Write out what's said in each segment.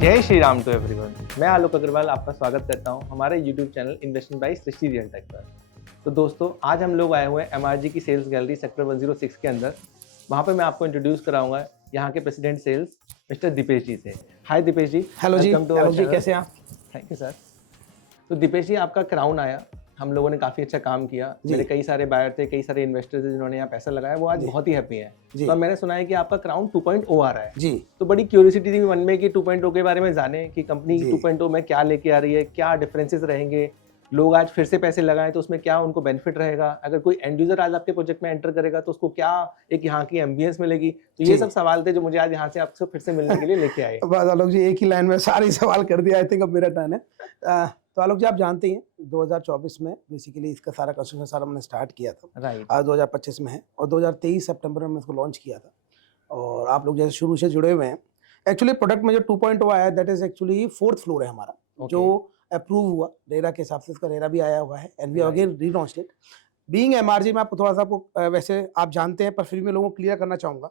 जय Shri Ram to everyone. मैं आलोक अग्रवाल आपका स्वागत करता हूं हमारे YouTube channel investment by Srishti real tech पर। तो दोस्तों, आज हम लोग आए हुए हैं MRG की सेल्स गैलरी सेक्टर 106 के अंदर। वहां पे मैं आपको इंट्रोड्यूस कराऊंगा यहाँ के president sales mister Deepesh ji से। Hi Deepesh ji. Hello ji. Welcome to hello our ji, channel. कैसे हैं आप? Thank you sir. तो दीपेश जी, आपका क्राउन आया, हम लोगों ने काफ़ी अच्छा काम किया। जी। मेरे कई सारे बायर थे, कई सारे इन्वेस्टर्स थे जिन्होंने यहाँ पैसा लगाया, वो आज जी। बहुत ही हैप्पी हैं। जी। तो अब मैंने सुना है कि आपका क्राउन 2.0 आ रहा है। जी। तो बड़ी क्यूरियोसिटी थी मन में कि 2.0 के बारे में जाने कि कंपनी जी। 2.0 में क्या लेके आ रही है, क्या डिफरेंसेस रहेंगे, लोग आज फिर से पैसे लगाएं तो उसमें क्या उनको बेनिफिट रहेगा, अगर कोई एंड यूजर आज आपके प्रोजेक्ट में एंटर करेगा तो उसको क्या एक यहाँ की एम्बियंस मिलेगी। तो ये जी। सब सवाल थे जो मुझे आज यहाँ से आपसे फिर से मिलने के लिए लेके आए। बस आलोक जी, एक ही लाइन में सारे सवाल कर दिया। आई थिंक अब मेरा टर्न है। तो आलोक जी, आप जानते ही हैं 2024 में बेसिकली इसका सारा कंस्ट्रक्शन सारा हमने स्टार्ट किया था। राइट। आज 2025 में है और 2023 सितंबर में हमने इसको लॉन्च किया था। और आप लोग जैसे शुरू से जुड़े हुए हैं, एक्चुअली प्रोडक्ट में जो 2.0 आया है that is actually 4th floor है हमारा, जो अप्रूव हुआ रेरा के हिसाब से। इसका रेरा भी आया हुआ है and we again relaunched it. Being MRG में आपको थोड़ा सा आपको वैसे आप जानते हैं, पर फिर भी लोगों को क्लियर करना चाहूंगा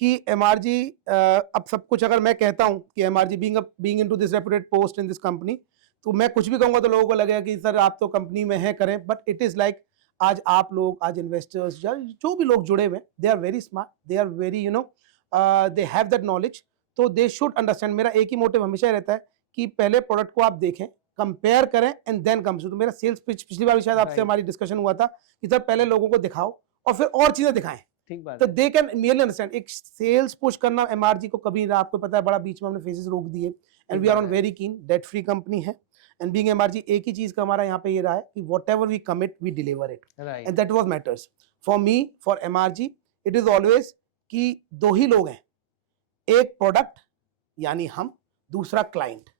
कि एमआरजी अब सब कुछ अगर मैं कहता हूं कि MRG being into this reputed post in this company, तो मैं कुछ भी कहूंगा तो लोगों को लगेगा कि सर आप तो कंपनी में हैं, करें। बट इट इज लाइक आज आप लोग, आज इन्वेस्टर्स, जो भी लोग जुड़े हुए हैं, they are very smart, they are very they have that knowledge. तो दे शुड अंडरस्टैंड। मेरा एक ही मोटिव हमेशा रहता है कि पहले प्रोडक्ट को आप देखें, कंपेयर करें एंड देन कम। तो मेरा सेल्स पिच पिछली बार भी शायद आपसे हमारी डिस्कशन हुआ था कि सर पहले लोगों को दिखाओ और फिर और चीजें दिखाएं। ठीक बात तो है। They can really understand. एक सेल्स पुश करना एमआरजी को कभी ना, आपको पता है, बड़ा बीच में हमने फेजेस रोक दिए and we are on very keen. Debt free company है एंड बीइंग एमआरजी एक ही चीज का हमारा यहाँ पे ये रहा है कि whatever we commit we deliver it and that was matters for me. For MRG it is always कि दो ही लोग हैं, एक प्रोडक्ट यानी हम, दूसरा क्लाइंट।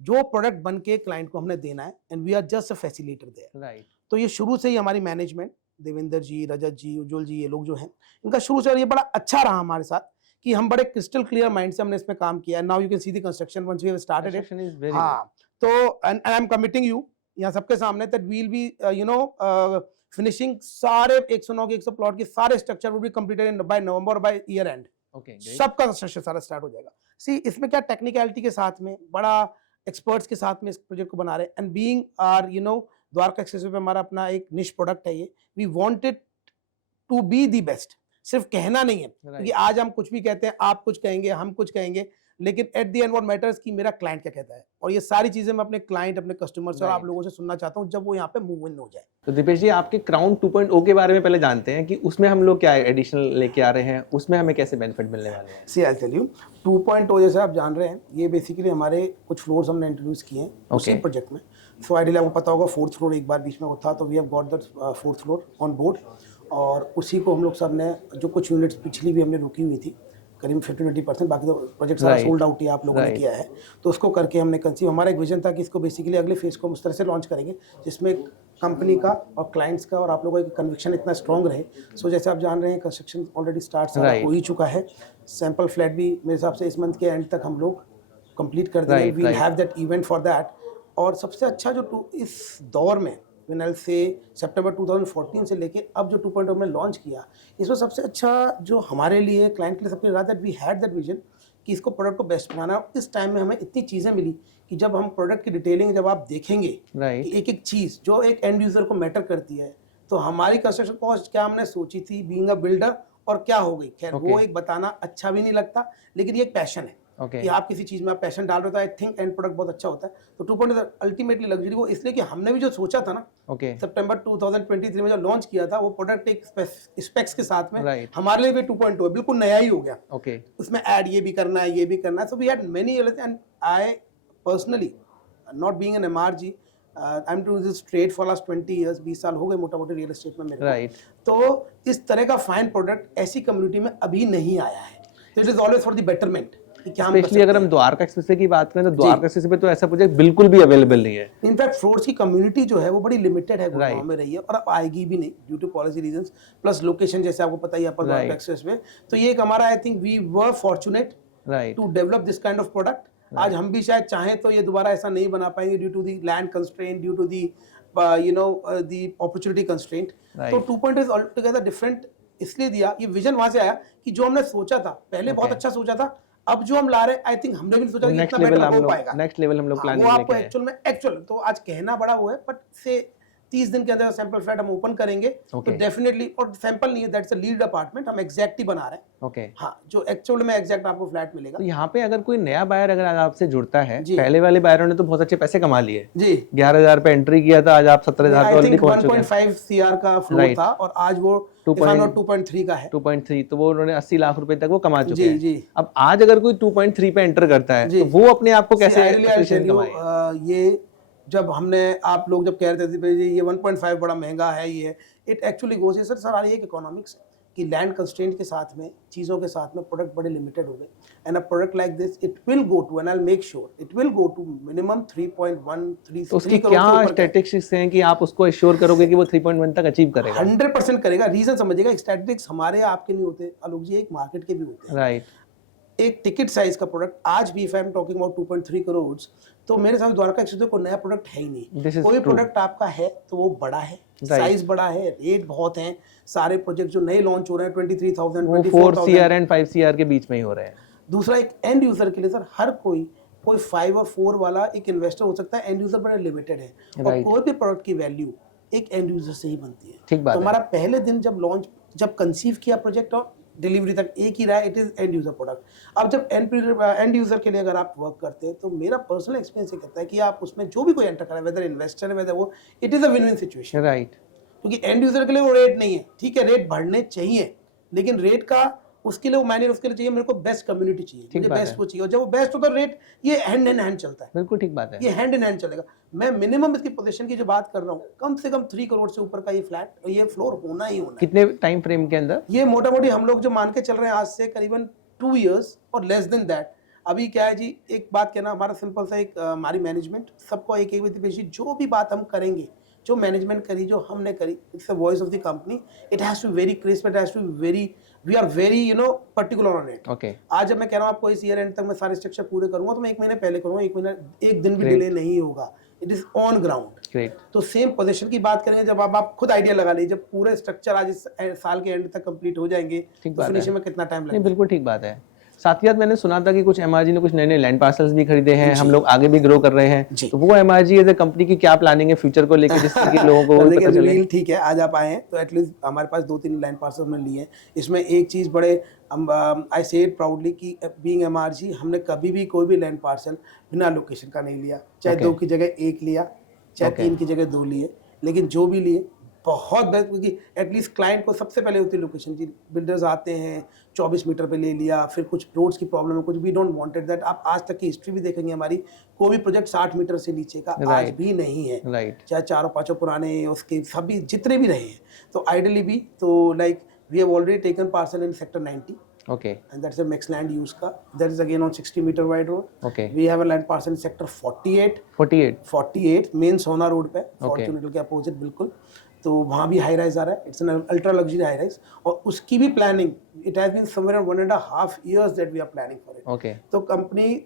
जो प्रोडक्ट बन के क्लाइंट को हमने देना है and we are just a facilitator there. Right. तो ये शुरू से ही हमारी मैनेजमेंट, देवेंद्र जी, रजत जी, उज्जवल जी, ये लोग जो हैं, इनका शुरू से, और ये बड़ा अच्छा रहा हमारे साथ कि हम बड़े क्रिस्टल क्लियर माइंड से हमने इसमें काम किया। Now you can see the construction once we have started it. हाँ, तो and I am committing you यहाँ सबके सामने that we will be finishing सारे 109 के 100 प्लॉट के सारे structure will be completed in by November, by year end. सबका कंस्ट्रक्शन सारा स्टार्ट हो जाएगा। सी, इसमें क्या टेक्निकलिटी के साथ में, बड़ा एक्सपर्ट्स के साथ में इस प्रोजेक्ट को बना रहे हैं। And being our Dwarka accessories पे हमारा अपना एक निश प्रोडक्ट है ये। We wanted to be the best. सिर्फ कहना नहीं है, क्योंकि आज हम कुछ भी कहते हैं, आप कुछ कहेंगे, हम कुछ कहेंगे, लेकिन at the end what matters कि मेरा क्लाइंट क्या कहता है। और ये सारी चीजें मैं अपने क्लाइंट, अपने कस्टमर से और आप लोगों से सुनना चाहता हूँ जब वो यहाँ पे मूव इन हो जाए। तो दीपेश जी, आपके क्राउन 2.0 के बारे में पहले जानते हैं कि उसमें हम लोग क्या एडिशनल लेके आ रहे हैं, उसमें हमें कैसे बेनिफिट मिलने वाले हैं। सी, आई टेल यू 2.0 जैसे आप जान रहे हैं, ये बेसिकली हमारे कुछ फ्लोर्स हमने इंट्रोड्यूस किए हैं उसी प्रोजेक्ट में। सो आइडियली आपको पता होगा 4th फ्लोर एक बार बीच में था, तो we have got that 4th floor on board. और उसी को हम लोग सब ने, जो कुछ यूनिट्स पिछली भी हमने रुकी हुई थी, करीब 50-20%, बाकी तो प्रोजेक्ट सारा सोल्ड आउट ही आप लोगों ने किया है, तो उसको करके हमने कंसीव, हमारा एक विजन था कि इसको बेसिकली अगले फेज को उस तरह से लॉन्च करेंगे जिसमें कंपनी का और क्लाइंट्स का और आप लोगों का कन्विक्शन इतना स्ट्रॉन्ग रहे। सो जैसे आप जान रहे हैं, कंस्ट्रक्शन ऑलरेडी स्टार्ट हो ही चुका है। सैंपल फ्लैट भी मेरे हिसाब से इस मंथ के एंड तक हम लोग कंप्लीट कर देंगे। We will have that event for that. और सबसे अच्छा जो इस दौर में, विनल से सितंबर 2014 से लेके अब जो 2.0 में लॉन्च किया, इसमें सबसे अच्छा जो हमारे लिए, क्लाइंट के लिए सबसे ज़्यादा, that we had that vision कि इसको प्रोडक्ट को बेस्ट बनाना है। इस टाइम में हमें इतनी चीज़ें मिली कि जब हम प्रोडक्ट की डिटेलिंग जब आप देखेंगे कि एक एक चीज़ जो एक एंड यूज़र को मैटर करती है, तो हमारी कंस्ट्रक्शन कॉस्ट क्या हमने सोची थी बीइंग अ बिल्डर और क्या हो गई, खैर वो एक बताना अच्छा भी नहीं लगता, लेकिन ये एक पैशन है कि आप किसी चीज में आप पैशन डाल रहे हो तो आई थिंक एंड प्रोडक्ट बहुत अच्छा होता है। तो 2.0 अल्टीमेटली लग्जरी, वो इसलिए कि हमने भी जो सोचा था ना सितंबर 2023 में जो लॉन्च किया था, वो प्रोडक्ट एक स्पेक्स के साथ में हमारे लिए भी 2.0 बिल्कुल नया ही हो गया। उसमें ऐड ये भी करना है, ये भी करना है। So we had many and I personally, not being an MRG, I am doing this trade for last 20 years, 20 साल हो गए मोटा मोटी रियल एस्टेट में मेरे को। तो इस तरह का फाइन प्रोडक्ट ऐसी कम्युनिटी में अभी नहीं आया है। तो it is always for the betterment. Specially अगर हम द्वारका एक्सप्रेस की बात करें तो द्वारका एक्सप्रेस पे तो ऐसा प्रोजेक्ट बिल्कुल भी अवेलेबल नहीं है। इनफैक्ट फ्लोर्स की कम्युनिटी जो है वो बड़ी लिमिटेड है गुड़गांव में रही है और अब आएगी भी नहीं due to policy reasons, plus location जैसे आपको पता ही है अपर द्वारका एक्सप्रेस में। तो ये एक हमारा, I think we were fortunate to develop this kind of product. आज हम भी शायद चाहें तो ये दोबारा ऐसा नहीं बना पाएंगे due to the land constraint, due to the the opportunity constraint. तो 2.0 इज ऑलटुगेदर डिफरेंट इसलिए दिया, ये विजन वहां से आया कि जो हमने सोचा था पहले बहुत अच्छा सोचा था, अब जो हम ला रहे हैं आई थिंक हमने भी नहीं सोचा कि नेक्स्ट इतना लेवल बेटर हम हो लोग पाएगा। नेक्स्ट लेवल हम लोग हाँ, प्लानिंग वो लेके आपको आए। एक्चुअल में एक्चुअल तो आज कहना बड़ा वो है, बट से 30 दिन के अंदर सैंपल फ्लैट हम ओपन करेंगे तो Okay. डेफिनेटली, और सैंपल नहीं है, दैट्स अ लीड अपार्टमेंट, हम एग्जैक्ट ही बना रहे हैं। ओके, हाँ, जो एक्चुअल में एग्जैक्ट आपको फ्लैट मिलेगा। तो यहाँ पे अगर कोई नया बायर अगर आज आपसे जुड़ता है, जी। पहले वाले बायरों ने तो बहुत अच्छे पैसे कमा लिए, जी 11,000 पे एंट्री किया था, आज आप 17,000 पे आई ऑलरेडी थिंक पहुंच चुके हैं। 1.5 CR का फ्लोर Right. था और आज वो 2.3 का है। 2.3, तो वो उन्होंने 80 लाख रुपए तक वो कमा चुके जी हैं। जी अब आज अगर कोई 2.3 पे एंटर करता है जी। तो वो अपने आप को कैसे Ideally, I'll appreciate tell you, कमाए? ये जब हमने, आप लोग जब कह रहे थे भाई ये 1.5 बड़ा महंगा है, ये इट एक्चुअली गोज, सर सारी एक इकोनॉमिक्स कि लैंड कंस्ट्रेंट के साथ में, चीज़ों के साथ में प्रोडक्ट बड़े लिमिटेड हो गए, and a product like this it will go to, and I will make sure it will go to minimum 3.133 तो उसकी क्या स्टैटिस्टिक्स हैं कि आप उसको एश्योर करोगे कि वो 3.1 तक अचीव करेगा? 100% करेगा। रीजन समझिएगा, स्टैटिस्टिक्स हमारे आपके नहीं होते आलोक जी, एक मार्केट के भी होते हैं। राइट। एक टिकट साइज का प्रोडक्ट आज भी, if I am talking about 2.3 crore, तो मेरे साथ द्वारका एक्सचेंज को नया प्रोडक्ट है ही नहीं। कोई प्रोडक्ट आपका है तो वो बड़ा है, साइज बड़ा है, रेट बहुत है। सारे प्रोजेक्ट जो नए लॉन्च हो रहे हैं 23,000 4 CR एंड 5 CR के बीच में ही हो रहे हैं। दूसरा, एक एंड यूजर के लिए सर, हर कोई 5 और 4 वाला एक इन्वेस्टर हो सकता है, एंड यूजर बड़े लिमिटेड है, और कोई भी प्रोडक्ट की वैल्यू एक एंड यूजर से ही बनती है। ठीक बात तो है। हमारा पहले दिन जब लॉन्च, जब कंसीव किया प्रोजेक्ट और डिलीवरी तक एक ही रहा, it is and user product. अब जब एंड यूजर के लिए अगर आप वर्क करते हैं, तो मेरा पर्सनल एक्सपीरियंस ये कहता है कि आप उसमें जो भी कोई एंटर करे, वेदर इन्वेस्टर है, वेदर वो, it is a win win situation. Right. क्योंकि एंड यूजर के लिए वो रेट नहीं है, ठीक है, रेट बढ़ने चाहिए, लेकिन रेट का उसके लिए वो मैनेजर, उसके लिए चाहिए मेरे को बेस्ट कम्युनिटी चाहिए, मुझे बेस्ट वो चाहिए, और जब वो बेस्ट होता है रेट ये हैंड इन हैंड चलता है। बिल्कुल ठीक बात है, ये हैंड इन हैंड चलेगा। मैं मिनिमम इसकी पोजीशन की जो बात कर रहा हूँ, कम से कम 3 करोड़ से ऊपर का ये फ्लैट, ये फ्लोर होना ही होना। कितने टाइम फ्रेम के अंदर? ये मोटा मोटी हम लोग जो मान के चल रहे हैं आज से करीबन 2 इयर्स और लेस देन दैट। अभी क्या है जी, एक बात कहना, हमारा सिंपल सा एक हमारी मैनेजमेंट सबको एक जो भी बात हम करेंगे, जो मैनेजमेंट करी, जो हमने करी, it's the voice of the company, it has to very crisp, it has to very, we are very particular on it. Okay. आज जब मैं कह रहा हूँ आपको इस ईयर एंड तक मैं सारे स्ट्रक्चर पूरे करूंगा, तो मैं 1 महीने पहले करूंगा, 1 महीना, 1 दिन भी डिले नहीं होगा, it is on ground. Great. तो सेम पोजीशन की बात करेंगे, जब आप खुद आइडिया लगा लीजिए, जब पूरे स्ट्रक्चर आज इस साल के एंड तक कंप्लीट हो जाएंगे, तो फिनिशिंग में कितना टाइम लगेगा? बिल्कुल ठीक बात है। साथ ही साथ मैंने सुना था कि कुछ एमआरजी ने कुछ नए नए लैंड पार्सल्स भी खरीदे हैं, हम लोग आगे भी ग्रो कर रहे हैं, तो वो एमआरजी एज ए कंपनी की क्या प्लानिंग है फ्यूचर को लेकर, जिससे कि लोगों को पता चले? ठीक है, आज आप आए हैं तो एटलीस्ट हमारे पास 2-3 लैंड पार्सल हमने लिए हैं। इसमें एक चीज़ बड़े, आई से इट प्राउडली कि बीइंग एमआरजी, हमने कभी भी कोई भी लैंड पार्सल बिना लोकेशन का नहीं लिया, चाहे 2 की जगह 1 लिया, चाहे 3 की जगह 2 लिए, लेकिन जो भी लिए बहुत बेस्ट, क्योंकि एटलीस्ट क्लाइंट को सबसे पहले होती है लोकेशन जी। बिल्डर्स आते हैं 24 मीटर पे ले लिया, फिर कुछ रोड्स की प्रॉब्लम है, कुछ वी डोंट वांटेड दैट। आप आज तक की हिस्ट्री भी देखेंगे हमारी, कोई भी प्रोजेक्ट 60 मीटर से नीचे का आज भी नहीं है, चाहे 4-5 पुराने उसके सभी जितने भी रहे हैं। तो आइडियली भी, तो like we have already taken parcel in sector 90, okay, and that's a mixed land use ka, that is again on 60 meter wide road. okay, we have a land parcel in sector 48 main Sohna road पे, fortunate के opposite बिल्कुल। तो वहाँ भी high rise आ रहा है, it's an ultra luxury high rise, और उसकी भी planning, it has been somewhere 1.5 years that we are planning for it. okay, तो कंपनी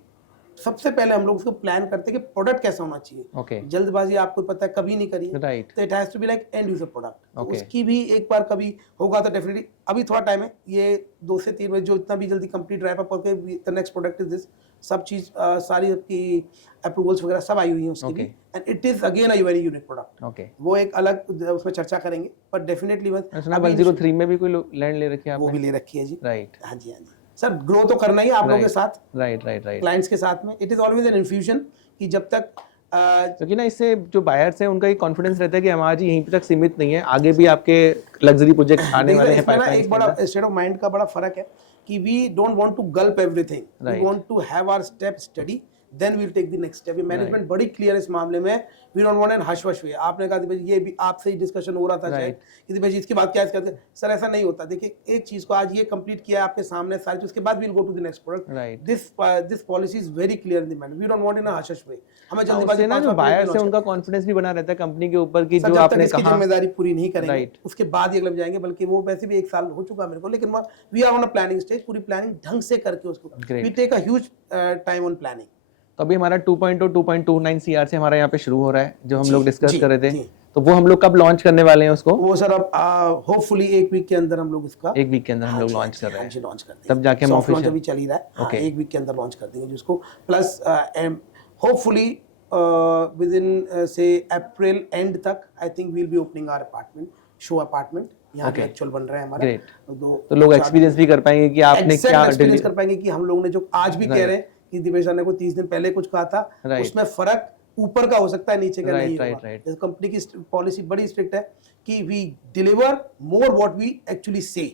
सबसे पहले हम लोग उसको प्लान करते हैं कि प्रोडक्ट कैसा होना चाहिए। okay, जल्दबाजी आपको पता है कभी नहीं करी, right, तो it has to be like end user product. okay, उसकी भी एक बार कभी होगा तो डेफिनेटली, अभी थोड़ा टाइम है, ये 2 से 3 बजे जो इतना भी जल्दी कंप्लीट रैप अप करके the next product is this, सब चीज सारी आपकी अप्रूवल्स वगैरह सब आई हुई हैं उसकी भी, and it is again a very unique product. okay, वो एक अलग उसमें चर्चा करेंगे, पर डेफिनेटली 103 में भी कोई लैंड ले रखी है आपने? वो भी ले रखी है जी। राइट। हाँ जी, हाँ जी सर, ग्रो तो करना ही है आप लोगों के साथ, राइट, क्लाइंट्स के साथ में। It is always an infusion कि जब तक क्योंकि ना इससे जो बायर्स हैं उनका ये कॉन्फिडेंस रहता है कि एमआरजी यहीं तक सीमित नहीं है, आगे भी आपके लग्जरी प्रोजेक्ट्स आने वाले हैं पाइपलाइन। एक बड़ा स्टेट ऑफ माइंड का बड़ा फर्क है कि we don't want to gulp everything, we want to have our step study, then we will take the next step. Management बड़ी क्लियर है इस मामले में, we don't want an hush hush way. आपने कहा भाई, ये भी आपसे ही डिस्कशन हो रहा था शायद कि भाई इसके बाद क्या करते, सर ऐसा नहीं होता। देखिए, एक चीज को आज ये कंप्लीट किया है आपके सामने सारी चीज, उसके बाद we will go to the next product. This policy is very clear in the matter, we don't want in a hush hush way. हमें जल्दबाजी ना, जो बायर्स हैं उनका कॉन्फिडेंस भी बना रहता है कंपनी के ऊपर कि जो आपने कहा जिम्मेदारी पूरी नहीं करेंगे उसके बाद ही अगले जाएंगे, बल्कि वो वैसे भी 1 साल हो चुका मेरे को, लेकिन we are on a planning stage, पूरी प्लानिंग ढंग से करके उसको we take a huge time on planning. तो अभी हमारा 2.0 2.29 सीआर से हमारा यहाँ पे शुरू हो रहा है, जो हम लोग डिस्कस जी, कर रहे थे। जी। तो वो हम लोग कब लॉन्च करने वाले हैं उसको? वो सर अब होपफुली 1 वीक के अंदर हम लोग इसका 1 वीक के अंदर हम हाँ लोग जी, लॉन्च कर रहे हाँ हैं, जी, लॉन्च कर देंगे। तब जाके हम सॉफ्ट लॉन्च ऑफिशियल। अभी चल ही रहा है। हाँ, ओके। 1 वीक के अंदर लॉन्च कर देंगे जिसको प्लस होपफुली विद इन से अप्रैल एंड तक I think we'll be opening our apartment, show apartment यहाँ पे Okay. एक्चुअल बन रहा है हमारा। ग्रेट। दो तो लोग 4 एक्सपीरियंस भी कर पाएंगे कि आपने एग्जैक्ट क्या एक्सपीरियंस कर पाएंगे कि हम लोगों ने जो आज भी कह Right. रहे हैं कि दिवेश सर ने को 30 दिन पहले कुछ कहा था, Right. उसमें फर्क ऊपर का हो सकता है, नीचे का Right, नहीं right, होगा। right. जैसे कंपनी की पॉलिसी बड़ी स्ट्रिक्ट है कि we deliver more what we actually say.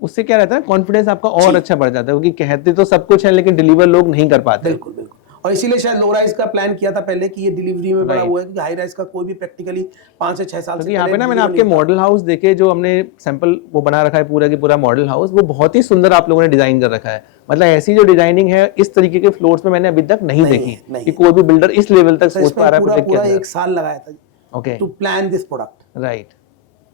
उससे क्या रहता है, कॉन्फिडेंस आपका और जी। अच्छा बढ़ जाता है, क्योंकि कहते तो सब कुछ है लेकिन डिलीवर लोग नहीं कर पाते। बिल्कुल बिल्कुल, और इसीलिए शायद लो राइज का प्लान किया था पहले कि ये डिलीवरी में बड़ा Right. हुआ है कि हाई राइज का कोई भी प्रैक्टिकली 5 से 6 साल से क्योंकि यहाँ पे ना मैंने deliver आपके नहीं होता। मॉडल हाउस देखे, जो हमने सैंपल वो बना रखा है पूरा की पूरा मॉडल हाउस, वो बहुत ही सुंदर आप लोगों ने डिजाइन कर रखा है। मतलब ऐसी जो डिजाइनिंग है इस तरीके के फ्लोर्स में मैंने अभी तक नहीं देखी नहीं। कि कोई भी बिल्डर इस लेवल तक तो सोच पा इसमें रहा है पूरा प्रोजेक्ट के पूरा अंदर। 1 साल लगाया था okay. To plan this product. Right.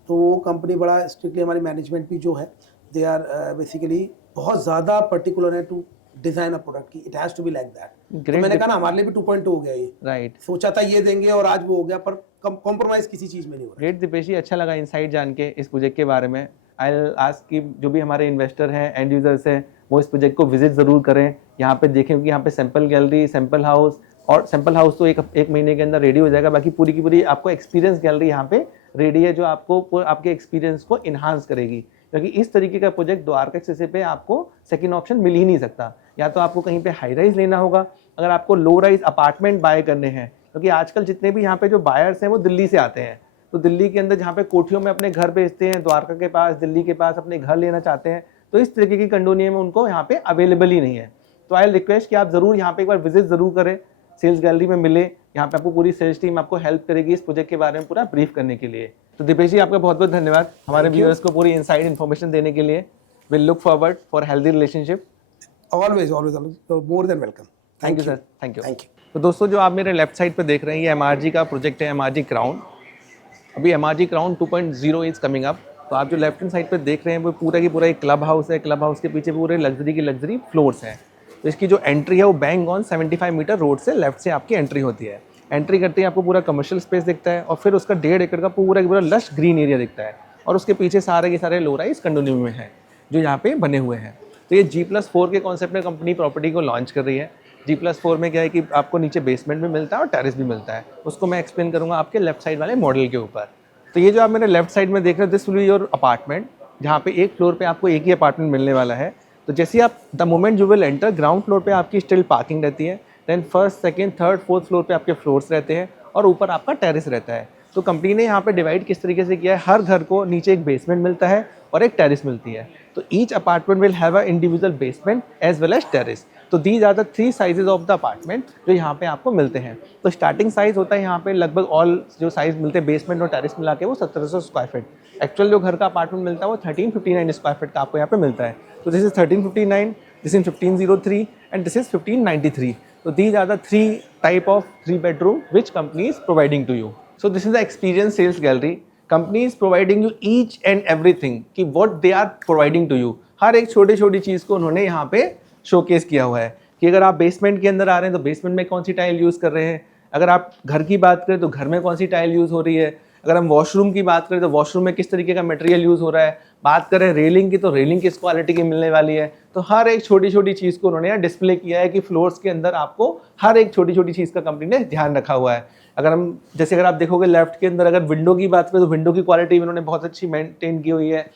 तो वो कंपनी बड़ा स्ट्रिक्टली, हमारी मैनेजमेंट भी जो है दे आर बेसिकली बहुत ज़्यादा पर्टिकुलर है टू डिजाइन अ प्रोडक्ट की, it has to be like that. तो Great. मैंने कहा ना हमारे लिए भी 2.2 हो गया ये। राइट। सोचा था ये देंगे और आज वो हो गया, पर कॉम्प्रोमाइज किसी चीज़ में नहीं हो रहा। ग्रेट दीपेश जी, अच्छा लगा इनसाइट जान के इस प्रोजेक्ट के बारे में। आई विल आस्क कि जो भी हमारे इन्वेस्टर हैं, एंड यूजर्स हैं, वो इस प्रोजेक्ट को विजिट जरूर करें, यहाँ पे देखें, क्योंकि यहाँ पे सैंपल गैलरी, सैंपल हाउस, और सैंपल हाउस तो एक महीने के अंदर रेडी हो जाएगा, बाकी पूरी की पूरी आपको एक्सपीरियंस गैलरी यहाँ पे रेडी है, जो आपको आपके एक्सपीरियंस को इन्हांस करेगी। क्योंकि इस तरीके का प्रोजेक्ट द्वारका एक्सेस पे आपको सेकंड ऑप्शन मिल ही नहीं सकता। या तो आपको कहीं पे हाई राइज लेना होगा, अगर आपको लो राइज अपार्टमेंट बाय करने हैं, क्योंकि आजकल जितने भी यहाँ पे जो बायर्स हैं वो दिल्ली से आते हैं, तो दिल्ली के अंदर जहाँ पे कोठियों में अपने घर बेचते हैं, द्वारका के पास, दिल्ली के पास अपने घर लेना चाहते हैं, तो इस तरीके की कंडोनियम में उनको यहाँ पे अवेलेबल ही नहीं है। तो आई रिक्वेस्ट कि आप जरूर यहाँ पे एक बार विजिट जरूर करें, सेल्स गैलरी में मिले, यहाँ पे आपको पूरी सेल्स टीम आपको हेल्प करेगी इस प्रोजेक्ट के बारे में पूरा ब्रीफ करने के लिए। तो दीपेश जी, आपका बहुत बहुत धन्यवाद हमारे व्यूअर्स को पूरी इनसाइड इन्फॉर्मेशन देने के लिए। Will look forward for healthy relationship. Always always more than welcome. Thank you sir, thank you. Thank you. तो दोस्तों, जो आप मेरे लेफ्ट साइड पे देख रहे हैं, ये एमआरजी का प्रोजेक्ट है, एमआरजी क्राउन। अभी MRG crown 2.0 is coming up. तो आप जो लेफ्ट हैंड साइड पे देख रहे हैं वो पूरा की पूरा एक क्लब हाउस है। क्लब हाउस के पीछे पूरे लग्जरी की लग्जरी फ्लोर्स हैं। तो इसकी जो एंट्री है वो बैंग ऑन 75 मीटर रोड से लेफ्ट से आपकी एंट्री होती है। एंट्री करते ही आपको पूरा कमर्शियल स्पेस दिखता है, और फिर उसका 1.5 एकड़ का पूरा लश ग्रीन एरिया दिखता है, और उसके पीछे सारे के सारे लो राइज कंडोमिनियम में हैं जो यहाँ पे बने हुए हैं। तो ये G+4 के कॉन्सेप्ट में कंपनी प्रॉपर्टी को लॉन्च कर रही है। G+4 में क्या है कि आपको नीचे बेसमेंट भी मिलता है और टेरेस भी मिलता है, उसको मैं एक्सप्लेन करूँगा आपके लेफ्ट साइड वाले मॉडल के ऊपर। तो ये जो आप मेरे लेफ्ट साइड में देख रहे हो, this will be your apartment, जहाँ पे एक फ्लोर पे आपको एक ही अपार्टमेंट मिलने वाला है। तो जैसे आप the moment you will enter, ground floor पे आपकी स्टिल पार्किंग रहती है, then first, second, third, fourth floor पे आपके फ्लोर्स रहते हैं, और ऊपर आपका टेरेस रहता है। तो कंपनी ने यहाँ पे डिवाइड किस तरीके से किया है, हर घर को नीचे एक बेसमेंट मिलता है और एक टेरेस मिलती है। तो each apartment will have a individual basement as well as terrace. तो these are the 3 sizes of the apartment जो यहाँ पे आपको मिलते हैं। तो स्टार्टिंग साइज होता है यहाँ पे लगभग ऑल जो साइज मिलते हैं बेसमेंट और टेरेस मिला के वो 1700 स्क्वायर फीट। एक्चुअल जो घर का अपार्टमेंट मिलता है वो 1359 स्क्वायर फीट का आपको यहाँ पे मिलता है। तो this is 1359, this is 1503 and this is 1593। So these are the 3 type of 3 bedroom which company is providing to you. So this is the experience sales gallery. Company is providing you each and everything कि what they are providing to you. हर एक छोटी छोटी चीज़ को उन्होंने यहाँ पे showcase किया हुआ है कि अगर आप बेसमेंट के अंदर आ रहे हैं तो बेसमेंट में कौन सी टाइल यूज़ कर रहे हैं, अगर आप घर की बात करें तो घर में कौन सी टाइल यूज़ हो रही है, अगर हम वॉशरूम की बात करें तो वॉशरूम में किस तरीके का मटेरियल यूज़ हो रहा है, बात करें रेलिंग की तो रेलिंग किस क्वालिटी की मिलने वाली है। तो हर एक छोटी छोटी चीज़ को उन्होंने यहाँ डिस्प्ले किया है कि फ्लोर्स के अंदर आपको हर एक छोटी छोटी चीज़ का कंपनी ने ध्यान रखा हुआ है। अगर हम जैसे अगर आप देखोगे लेफ्ट के अंदर, अगर विंडो की बात करें तो विंडो की क्वालिटी उन्होंने बहुत अच्छी मेंटेन की हुई है।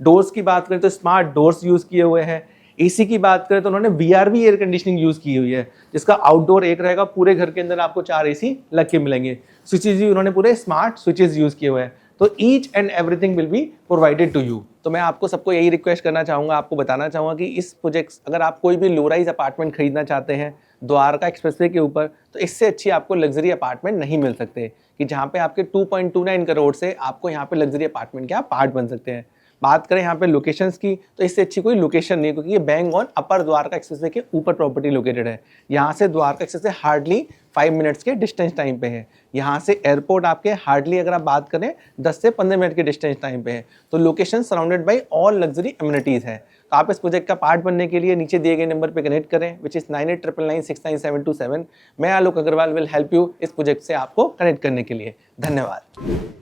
डोर्स की बात करें तो स्मार्ट डोर्स यूज़ किए हुए हैं। एसी की बात करें तो उन्होंने VRV एयर कंडीशनिंग यूज़ की हुई है, जिसका आउटडोर एक रहेगा, पूरे घर के अंदर आपको 4 AC लग के मिलेंगे। स्विचेज भी उन्होंने पूरे स्मार्ट स्विचेज यूज़ किए हुए हैं। तो each and everything will be provided to you. तो मैं आपको सबको यही रिक्वेस्ट करना चाहूँगा, आपको बताना चाहूँगा कि इस प्रोजेक्ट, अगर आप कोई भी लो राइज अपार्टमेंट खरीदना चाहते हैं द्वारका एक्सप्रेसवे के ऊपर, तो इससे अच्छी आपको लग्जरी अपार्टमेंट नहीं मिल सकते कि जहाँ पे आपके 2.29 करोड़ से आपको यहाँ पे लग्जरी अपार्टमेंट के आप पार्ट बन सकते हैं। बात करें यहाँ पे लोकेशंस की, तो इससे अच्छी कोई लोकेशन नहीं है, क्योंकि ये bang on upper Dwarka expressway के ऊपर प्रॉपर्टी लोकेटेड है। यहाँ से द्वारका एक्सप्रेसवे हार्डली 5 मिनट्स के डिस्टेंस टाइम पे है। यहाँ से एयरपोर्ट आपके हार्डली अगर आप बात करें 10 से 15 मिनट के डिस्टेंस टाइम पे है। तो location surrounded by all luxury amenities है। तो आप इस प्रोजेक्ट का पार्ट बनने के लिए नीचे दिए गए नंबर पे कनेक्ट करें, विच इज़ 9899969727। मैं आलोक अग्रवाल विल हेल्प यू इस प्रोजेक्ट से आपको कनेक्ट करने के लिए। धन्यवाद।